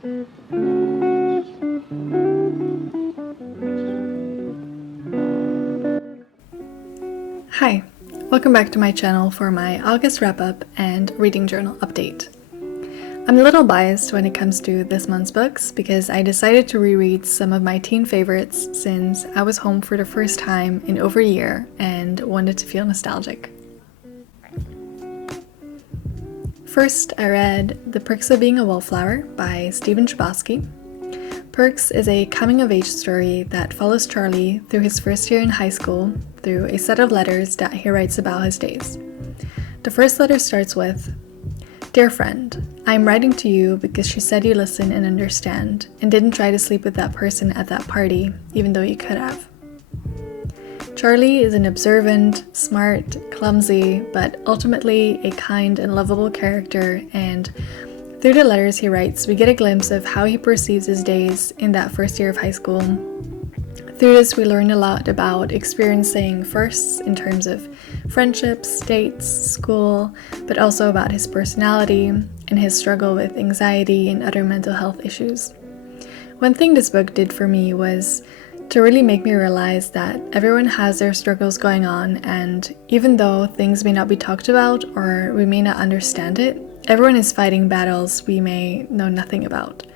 Hi, welcome back to my channel for my August wrap-up and reading journal update. I'm a little biased when it comes to this month's books because I decided to reread some of my teen favorites since I was home for the first time in over a year and wanted to feel nostalgic. First, I read The Perks of Being a Wallflower by Stephen Chbosky. Perks is a coming-of-age story that follows Charlie through his first year in high school through a set of letters that he writes about his days. The first letter starts with, "Dear friend, I am writing to you because she said you listen and understand and didn't try to sleep with that person at that party, even though you could have." Charlie is an observant, smart, clumsy, but ultimately a kind and lovable character, and through the letters he writes, we get a glimpse of how he perceives his days in that first year of high school. Through this, we learn a lot about experiencing firsts in terms of friendships, dates, school, but also about his personality and his struggle with anxiety and other mental health issues. One thing this book did for me was to really make me realize that everyone has their struggles going on, and even though things may not be talked about or we may not understand it, everyone is fighting battles we may know nothing about.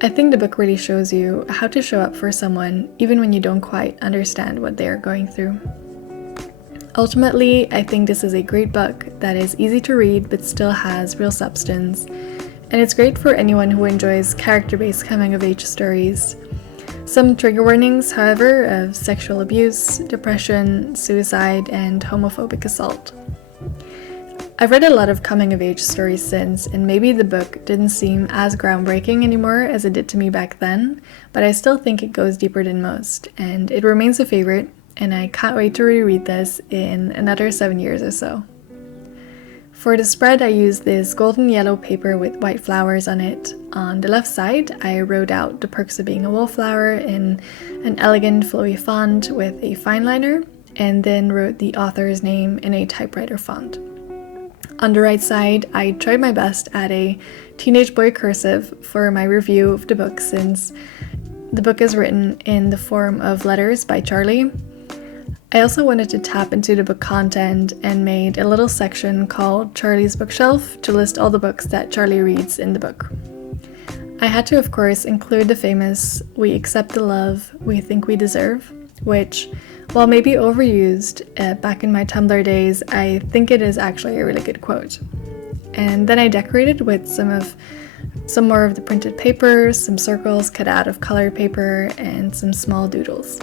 I think the book really shows you how to show up for someone even when you don't quite understand what they are going through. Ultimately, I think this is a great book that is easy to read but still has real substance, and it's great for anyone who enjoys character-based coming-of-age stories. Some trigger warnings, however, of sexual abuse, depression, suicide, and homophobic assault. I've read a lot of coming-of-age stories since, and maybe the book didn't seem as groundbreaking anymore as it did to me back then, but I still think it goes deeper than most, and it remains a favorite, and I can't wait to reread this in another 7 years or so. For the spread, I used this golden yellow paper with white flowers on it. On the left side, I wrote out The Perks of Being a Wallflower in an elegant flowy font with a fine liner, and then wrote the author's name in a typewriter font. On the right side, I tried my best at a teenage boy cursive for my review of the book since the book is written in the form of letters by Charlie. I also wanted to tap into the book content and made a little section called Charlie's Bookshelf to list all the books that Charlie reads in the book. I had to, of course, include the famous "We accept the love we think we deserve," which, while maybe overused back in my Tumblr days, I think it is actually a really good quote. And then I decorated with some more of the printed paper, some circles cut out of colored paper, and some small doodles.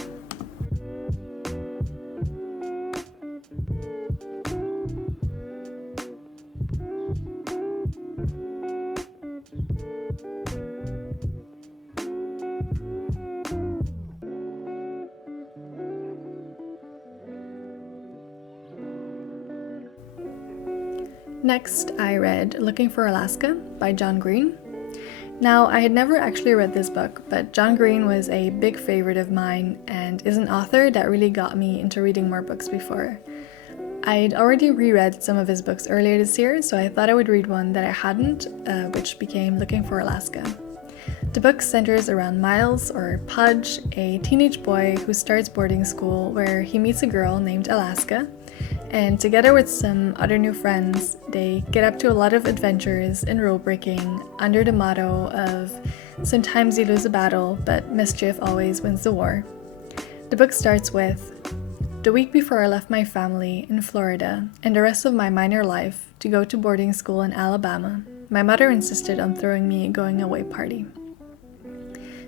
Next, I read Looking for Alaska by John Green. Now, I had never actually read this book, but John Green was a big favorite of mine and is an author that really got me into reading more books before. I'd already reread some of his books earlier this year, so I thought I would read one that I hadn't, which became Looking for Alaska. The book centers around Miles, or Pudge, a teenage boy who starts boarding school where he meets a girl named Alaska, and together with some other new friends, they get up to a lot of adventures and rule-breaking under the motto of "Sometimes you lose a battle, but mischief always wins the war." The book starts with, "The week before I left my family in Florida and the rest of my minor life to go to boarding school in Alabama, my mother insisted on throwing me a going-away party."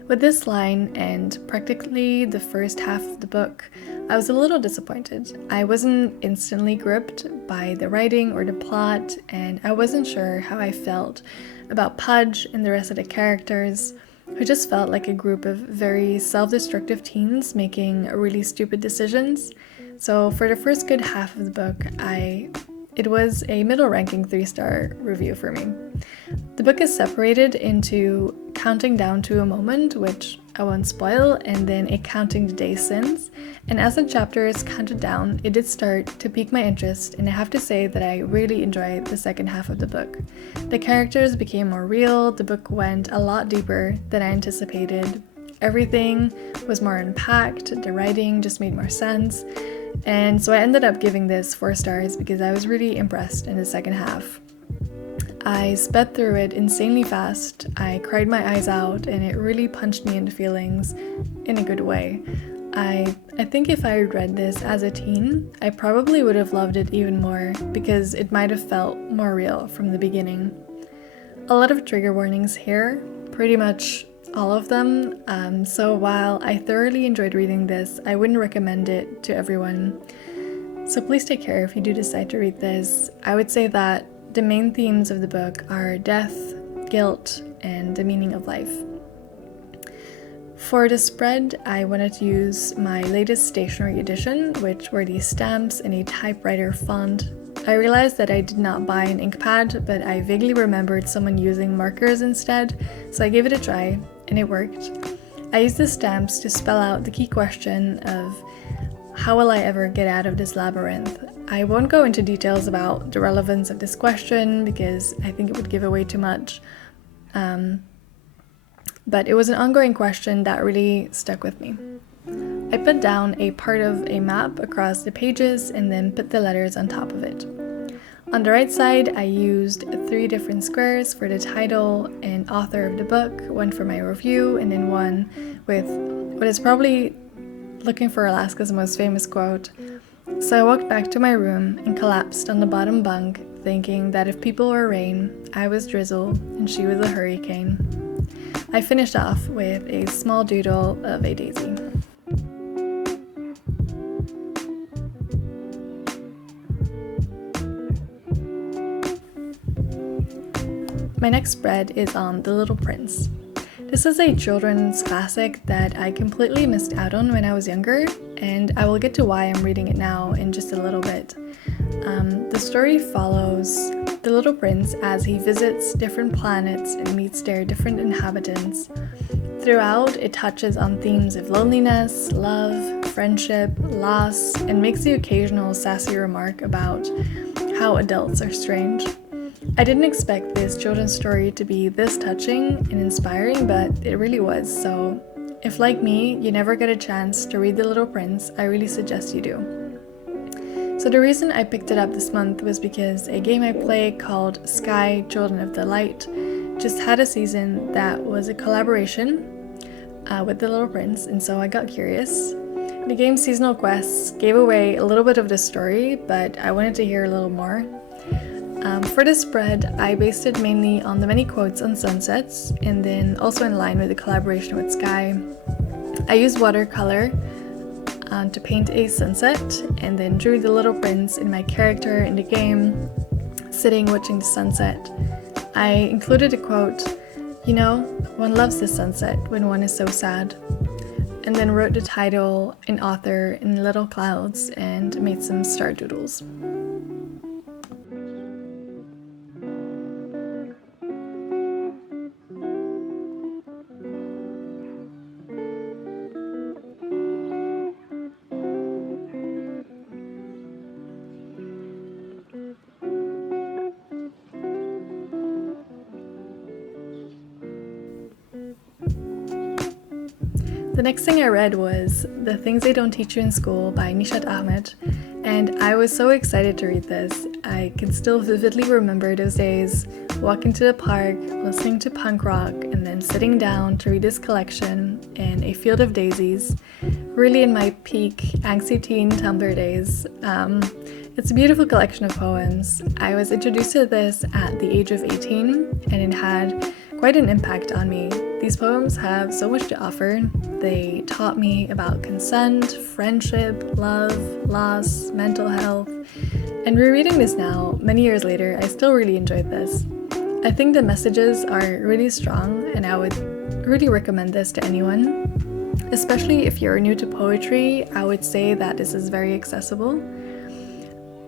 With this line and practically the first half of the book, I was a little disappointed. I wasn't instantly gripped by the writing or the plot, and I wasn't sure how I felt about Pudge and the rest of the characters, who just felt like a group of very self-destructive teens making really stupid decisions. So for the first good half of the book, it was a middle-ranking 3-star review for me. The book is separated into counting down to a moment, which I won't spoil, and then a counting the days since. And as the chapters counted down, it did start to pique my interest, and I have to say that I really enjoyed the second half of the book. The characters became more real, the book went a lot deeper than I anticipated. Everything was more unpacked, the writing just made more sense, and so I ended up giving this 4 stars because I was really impressed in the second half. I sped through it insanely fast, I cried my eyes out, and it really punched me into feelings in a good way. I think if I had read this as a teen, I probably would have loved it even more because it might have felt more real from the beginning. A lot of trigger warnings here, pretty much all of them, so while I thoroughly enjoyed reading this, I wouldn't recommend it to everyone. So please take care if you do decide to read this. I would say that the main themes of the book are death, guilt, and the meaning of life. For the spread, I wanted to use my latest stationery edition, which were these stamps in a typewriter font. I realized that I did not buy an ink pad, but I vaguely remembered someone using markers instead, so I gave it a try, and it worked. I used the stamps to spell out the key question of how will I ever get out of this labyrinth? I won't go into details about the relevance of this question because I think it would give away too much. But it was an ongoing question that really stuck with me. I put down a part of a map across the pages and then put the letters on top of it. On the right side, I used 3 different squares for the title and author of the book, one for my review, and then one with what is probably looking for Alaska's most famous quote. So I walked back to my room and collapsed on the bottom bunk, thinking that if people were rain, I was drizzle and she was a hurricane. I finished off with a small doodle of a daisy. My next spread is on The Little Prince. This is a children's classic that I completely missed out on when I was younger, and I will get to why I'm reading it now in just a little bit. The story follows the little prince as he visits different planets and meets their different inhabitants. Throughout, it touches on themes of loneliness, love, friendship, loss, and makes the occasional sassy remark about how adults are strange. I didn't expect this children's story to be this touching and inspiring, but it really was, so if like me, you never get a chance to read The Little Prince, I really suggest you do. So the reason I picked it up this month was because a game I play called Sky Children of the Light just had a season that was a collaboration with The Little Prince, and so I got curious. The game's seasonal quests gave away a little bit of the story, but I wanted to hear a little more. For this spread, I based it mainly on the many quotes on sunsets, and then also in line with the collaboration with Sky. I used watercolor to paint a sunset, and then drew the little prince in my character in the game, sitting watching the sunset. I included a quote, "You know, one loves the sunset when one is so sad," and then wrote the title and author in little clouds and made some star doodles. The next thing I read was The Things They Don't Teach You in School by Nishat Ahmed, and I was so excited to read this. I can still vividly remember those days, walking to the park, listening to punk rock, and then sitting down to read this collection in a field of daisies, really in my peak angsty teen Tumblr days. It's a beautiful collection of poems. I was introduced to this at the age of 18, and it had quite an impact on me. These poems have so much to offer. They taught me about consent, friendship, love, loss, mental health, and rereading this now, many years later, I still really enjoyed this. I think the messages are really strong, and I would really recommend this to anyone. Especially if you're new to poetry, I would say that this is very accessible.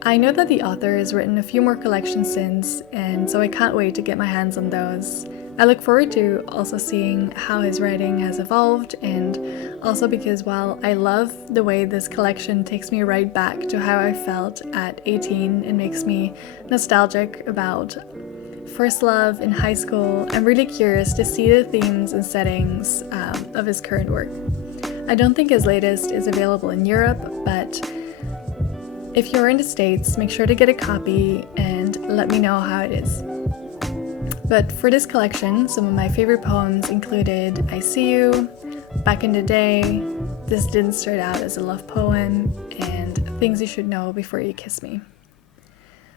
I know that the author has written a few more collections since, and so I can't wait to get my hands on those. I look forward to also seeing how his writing has evolved, and also because while I love the way this collection takes me right back to how I felt at 18 and makes me nostalgic about first love in high school, I'm really curious to see the themes and settings of his current work. I don't think his latest is available in Europe, but if you're in the States, make sure to get a copy and let me know how it is. But for this collection, some of my favorite poems included I See You, Back in the Day, This Didn't Start Out as a Love Poem, and Things You Should Know Before You Kiss Me.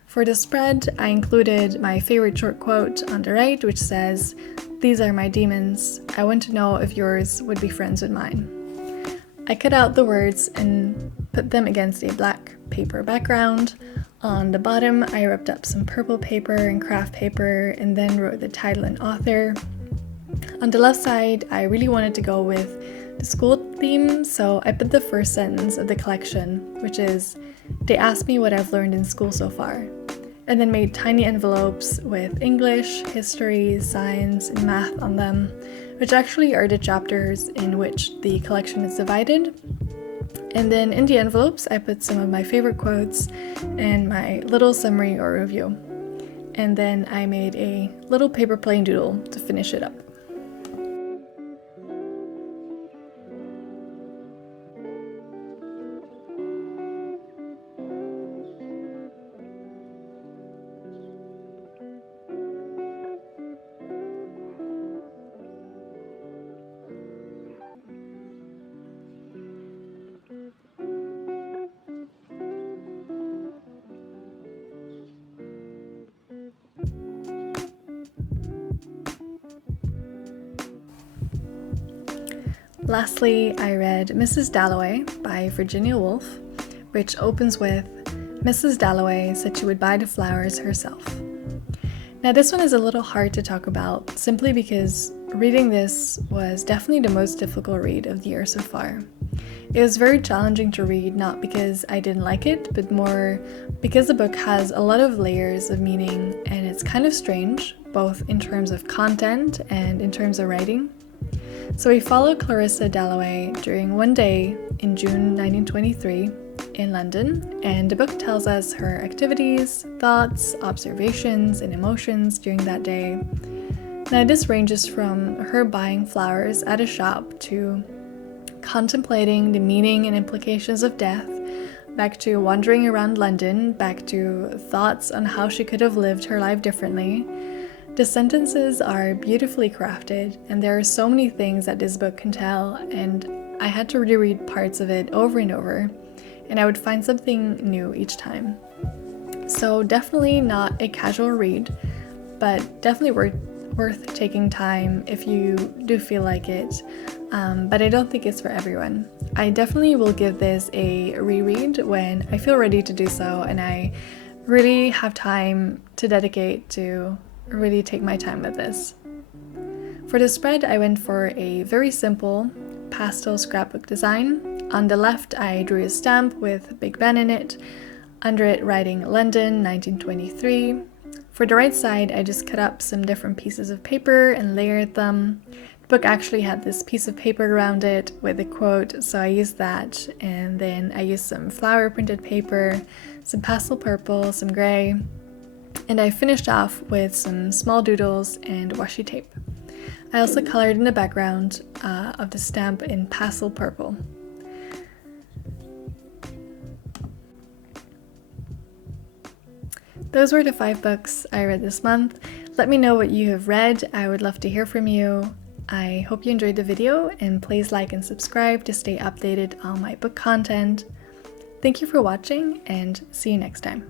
For the spread, I included my favorite short quote on the right, which says, "These are my demons. I want to know if yours would be friends with mine." I cut out the words and put them against a black paper background. On the bottom, I ripped up some purple paper and craft paper and then wrote the title and author. On the left side, I really wanted to go with the school theme, so I put the first sentence of the collection, which is, "They asked me what I've learned in school so far," and then made tiny envelopes with English, history, science, and math on them, which actually are the chapters in which the collection is divided. And then in the envelopes, I put some of my favorite quotes and my little summary or review. And then I made a little paper plane doodle to finish it up. Lastly, I read Mrs. Dalloway by Virginia Woolf, which opens with, "Mrs. Dalloway said she would buy the flowers herself." Now this one is a little hard to talk about, simply because reading this was definitely the most difficult read of the year so far. It was very challenging to read, not because I didn't like it, but more because the book has a lot of layers of meaning and it's kind of strange, both in terms of content and in terms of writing. So we follow Clarissa Dalloway during one day in June 1923 in London, and the book tells us her activities, thoughts, observations, and emotions during that day. Now this ranges from her buying flowers at a shop to contemplating the meaning and implications of death, back to wandering around London, back to thoughts on how she could have lived her life differently. The sentences are beautifully crafted, and there are so many things that this book can tell, and I had to reread parts of it over and over, and I would find something new each time. So definitely not a casual read, but definitely worth taking time if you do feel like it, but I don't think it's for everyone. I definitely will give this a reread when I feel ready to do so, and I really have time to dedicate to really take my time with this. For the spread, I went for a very simple pastel scrapbook design. On the left, I drew a stamp with Big Ben in it, under it writing London 1923. For the right side, I just cut up some different pieces of paper and layered them. The book actually had this piece of paper around it with a quote, so I used that, and then I used some flower printed paper, some pastel purple, some gray, and I finished off with some small doodles and washi tape. I also colored in the background of the stamp in pastel purple. Those were the 5 books I read this month. Let me know what you have read. I would love to hear from you. I hope you enjoyed the video, and please like and subscribe to stay updated on my book content. Thank you for watching, and see you next time.